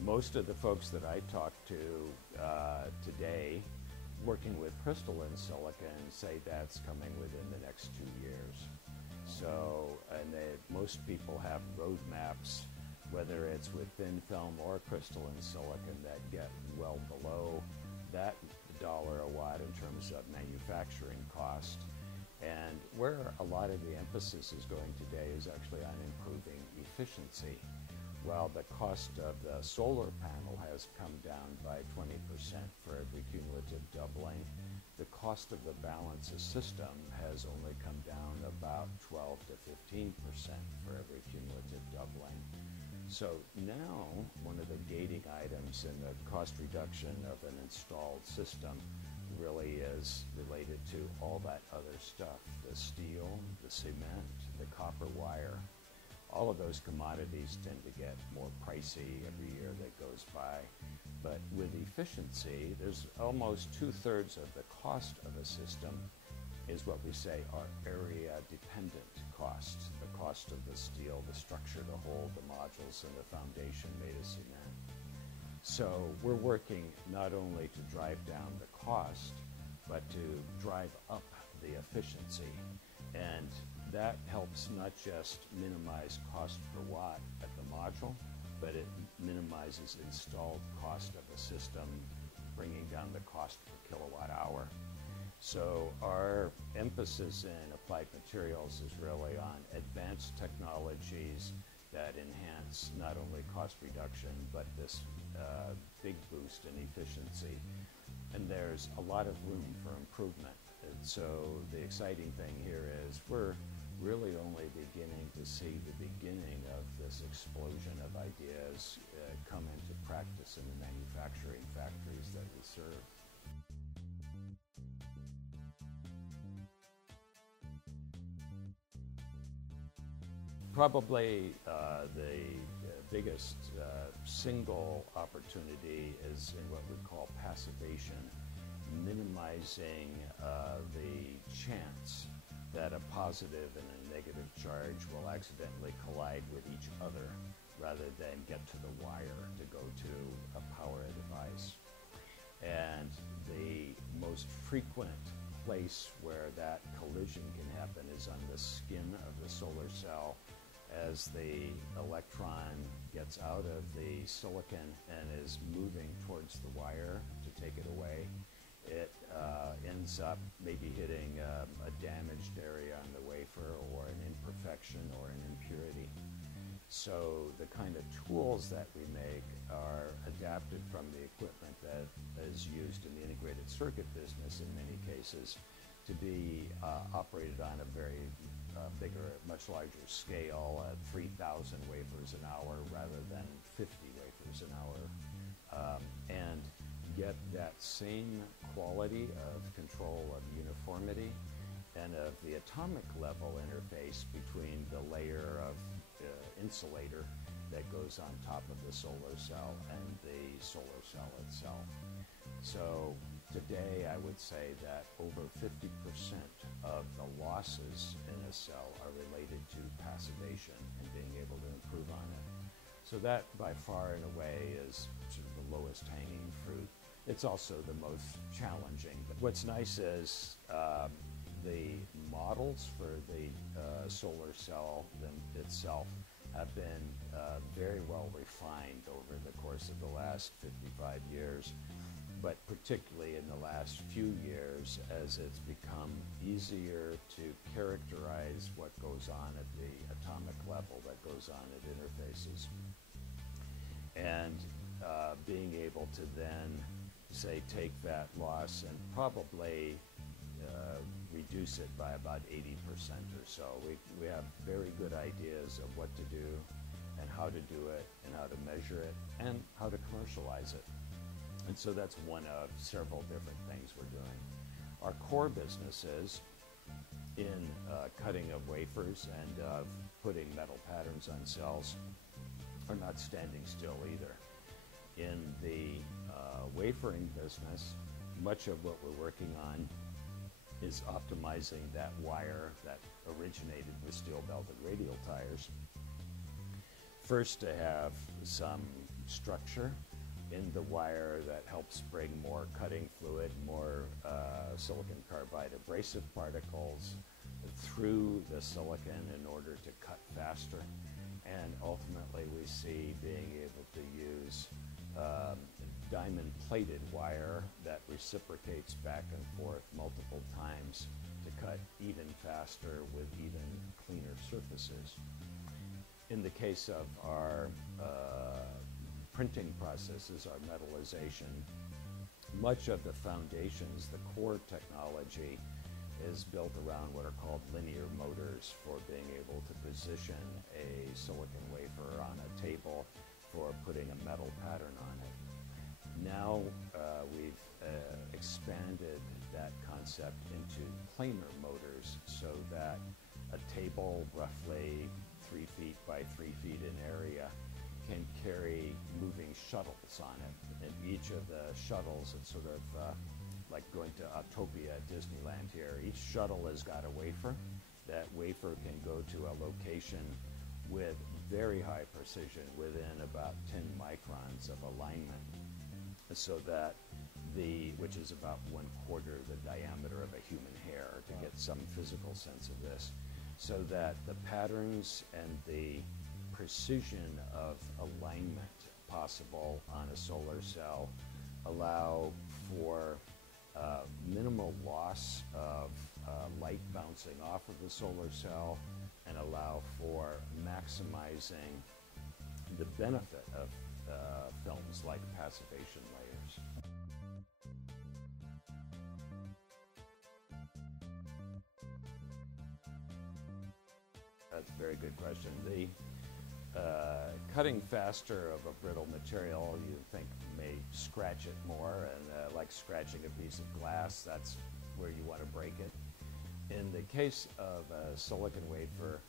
Most of the folks that I talk to today working with crystalline silicon say that's coming within the next 2 years. So, and most people have roadmaps, whether it's with thin film or crystalline silicon, that get well below that dollar a watt in terms of manufacturing cost. And where a lot of the emphasis is going today is actually on improving efficiency. While the cost of the solar panel has come down by 20% for every cumulative doubling, the cost of the balance of system has only come down about 12 to 15% for every cumulative doubling. So now one of the gating items in the cost reduction of an installed system really is related to all that other stuff, the steel, the cement, the copper wire. All of those commodities tend to get more pricey every year that goes by. But with efficiency, there's almost 2/3 of the cost of a system is what we say are area-dependent costs, the cost of the steel, the structure to hold the modules, and the foundation made of cement. So we're working not only to drive down the cost, but to drive up the efficiency. And that helps not just minimize cost per watt at the module, but it minimizes installed cost of a system, bringing down the cost per kilowatt hour. So our emphasis in applied materials is really on advanced technologies that enhance not only cost reduction, but this big boost in efficiency. And there's a lot of room for improvement. And so the exciting thing here is we're really only beginning to see the beginning of this explosion of ideas come into practice in the manufacturing factories that we serve. Probably the biggest single opportunity is in what we call passivation, minimizing the chance that a positive and a negative charge will accidentally collide with each other rather than get to the wire to go to a power device. And the most frequent place where that collision can happen is on the skin of the solar cell. As the electron gets out of the silicon and is moving towards the wire to take it away, it ends up maybe hitting a damaged area on the wafer, or an imperfection, or an impurity. So the kind of tools that we make are adapted from the equipment that is used in the integrated circuit business in many cases to be operated on a very bigger, much larger scale at 3,000 wafers an hour rather than 50 wafers an hour, and get that same quality of control of uniformity and of the atomic level interface between the layer of insulator that goes on top of the solar cell and the solar cell itself. So today I would say that over 50% of the losses in a cell are related to passivation and being able to improve on it. So that by far and away is sort of the lowest hanging fruit. It's also the most challenging. But what's nice is the models for the solar cell itself have been very well refined over the course of the last 55 years, but particularly in the last few years as it's become easier to characterize what goes on at the atomic level, that goes on at interfaces. And being able to then, say, take that loss and probably reduce it by about 80% or so. We have very good ideas of what to do and how to do it and how to measure it and how to commercialize it. And so that's one of several different things we're doing. Our core business is in cutting of wafers and putting metal patterns on cells are not standing still either. In the wafering business, much of what we're working on is optimizing that wire that originated with steel belted radial tires. First, to have some structure in the wire that helps bring more cutting fluid, more silicon carbide abrasive particles through the silicon in order to cut faster. And ultimately, we see being able to use diamond plated wire that reciprocates back and forth multiple times to cut even faster with even cleaner surfaces. In the case of our printing processes, our metallization, much of the foundations, the core technology, is built around what are called linear motors for being able to position a silicon wafer on a table for putting a metal pattern on it. Now we've expanded that concept into planar motors so that a table roughly 3 feet by 3 feet in area can carry moving shuttles on it. And each of the shuttles, it's sort of like going to Autopia at Disneyland here. Each shuttle has got a wafer. That wafer can go to a location with very high precision, within about 10 microns of alignment, so that which is about 1/4 the diameter of a human hair, to get some physical sense of this, so that the patterns and the precision of alignment possible on a solar cell allow for minimal loss of light bouncing off of the solar cell and allow for maximizing the benefit of films like passivation layers. That's a very good question. The cutting faster of a brittle material, you think, may scratch it more, and like scratching a piece of glass, that's where you want to break it. In the case of a silicon wafer,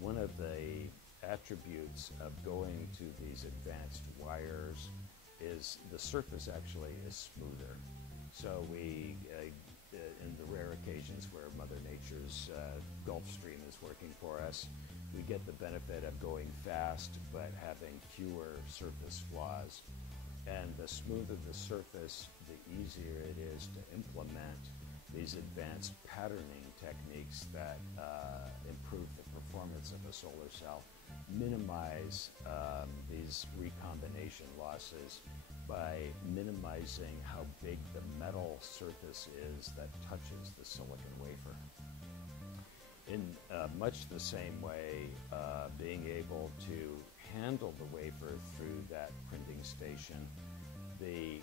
one of the attributes of going to these advanced wires is the surface actually is smoother. So we, in the rare occasions where Mother Nature's Gulf Stream is working for us, we get the benefit of going fast but having fewer surface flaws. And the smoother the surface, the easier it is to implement these advanced patterning techniques that improve the performance of a solar cell, minimize these recombination losses by minimizing how big the metal surface is that touches the silicon wafer. In much the same way, being able to handle the wafer through that printing station, the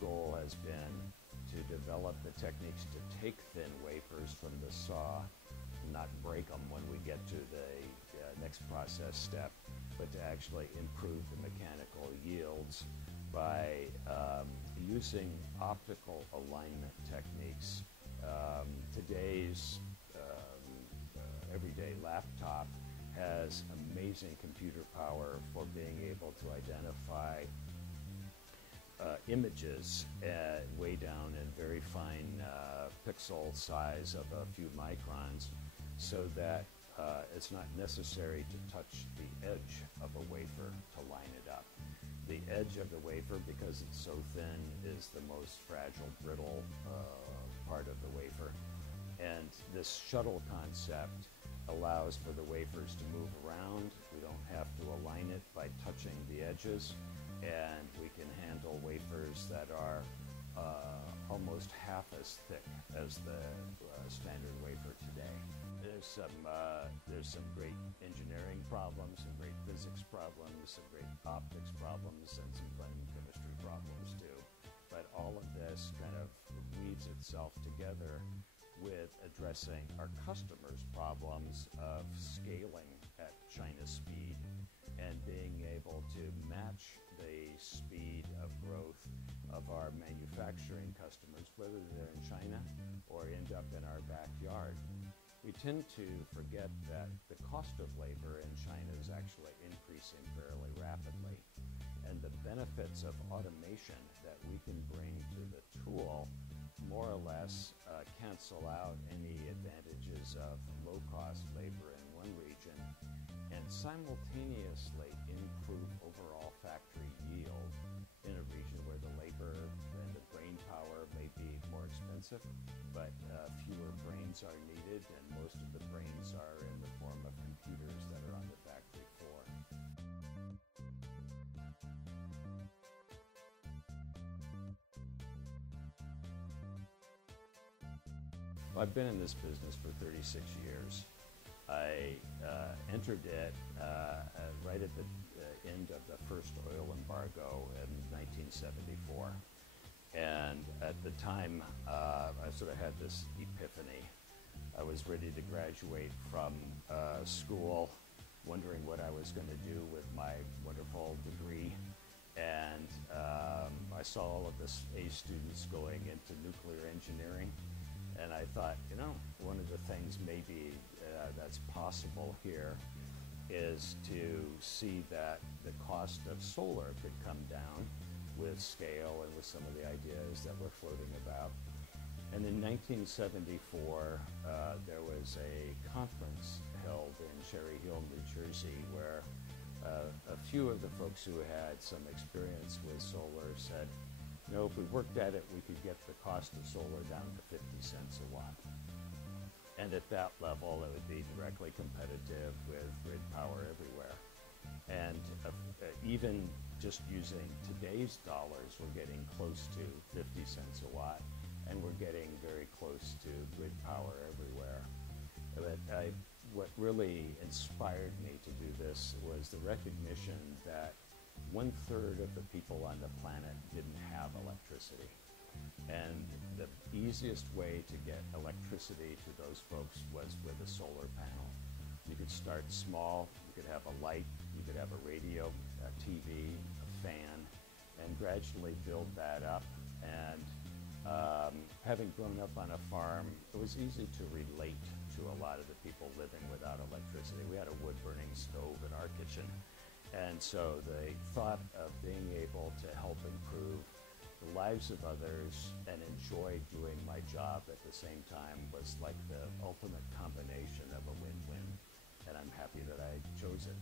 goal has been to develop the techniques to take thin wafers from the saw, not break them when we get to the next process step, but to actually improve the mechanical yields by using optical alignment techniques. Today's everyday laptop has amazing computer power for being able to identify images way down in very fine pixel size of a few microns, so that it's not necessary to touch the edge of a wafer to line it up. The edge of the wafer, because it's so thin, is the most fragile, brittle part of the wafer. And this shuttle concept allows for the wafers to move around. We don't have to align it by touching the edges, and we can handle wafers that are almost half as thick as the standard wafer today. There's some great engineering problems, some great physics problems, some great optics problems, and some fun chemistry problems too. But but all of this kind of weaves itself together with addressing our customers' problems of scaling at China's speed and being able to match the speed of growth of our manufacturing customers, whether they're in China or end up in our backyard. We tend to forget that the cost of labor in China is actually increasing fairly rapidly, and the benefits of automation that we can bring to the tool more or less cancel out any advantages of low-cost labor in one region and simultaneously improve overall factory yield in a region where the labor and the brain power may be more expensive, but fewer brains are needed, and most of the brains are in the form of computers that are on the factory floor. Well, I've been in this business for 36 years. I entered it right at the end of the first oil embargo in 1974. And at the time, I sort of had this epiphany. I was ready to graduate from school, wondering what I was going to do with my wonderful degree. And I saw all of the A students going into nuclear engineering. And I thought, you know, one of the things maybe that's possible here is to see that the cost of solar could come down with scale and with some of the ideas that were floating about. And in 1974, there was a conference held in Cherry Hill, New Jersey, where a few of the folks who had some experience with solar said, you know, if we worked at it, we could get the cost of solar down to 50 cents a watt. And at that level, it would be directly competitive with grid power everywhere. And even just using today's dollars, we're getting close to 50 cents a watt, and we're getting very close to grid power everywhere. But what really inspired me to do this was the recognition that 1/3 of the people on the planet didn't have electricity. And the easiest way to get electricity to those folks was with a solar panel. You could start small, you could have a light, you could have a radio, a TV, a fan, and gradually build that up. And having grown up on a farm, it was easy to relate to a lot of the people living without electricity. We had a wood-burning stove in our kitchen. And so the thought of being able to help improve the lives of others and enjoy doing my job at the same time was like the ultimate combination of a win-win. And I'm happy that I chose it.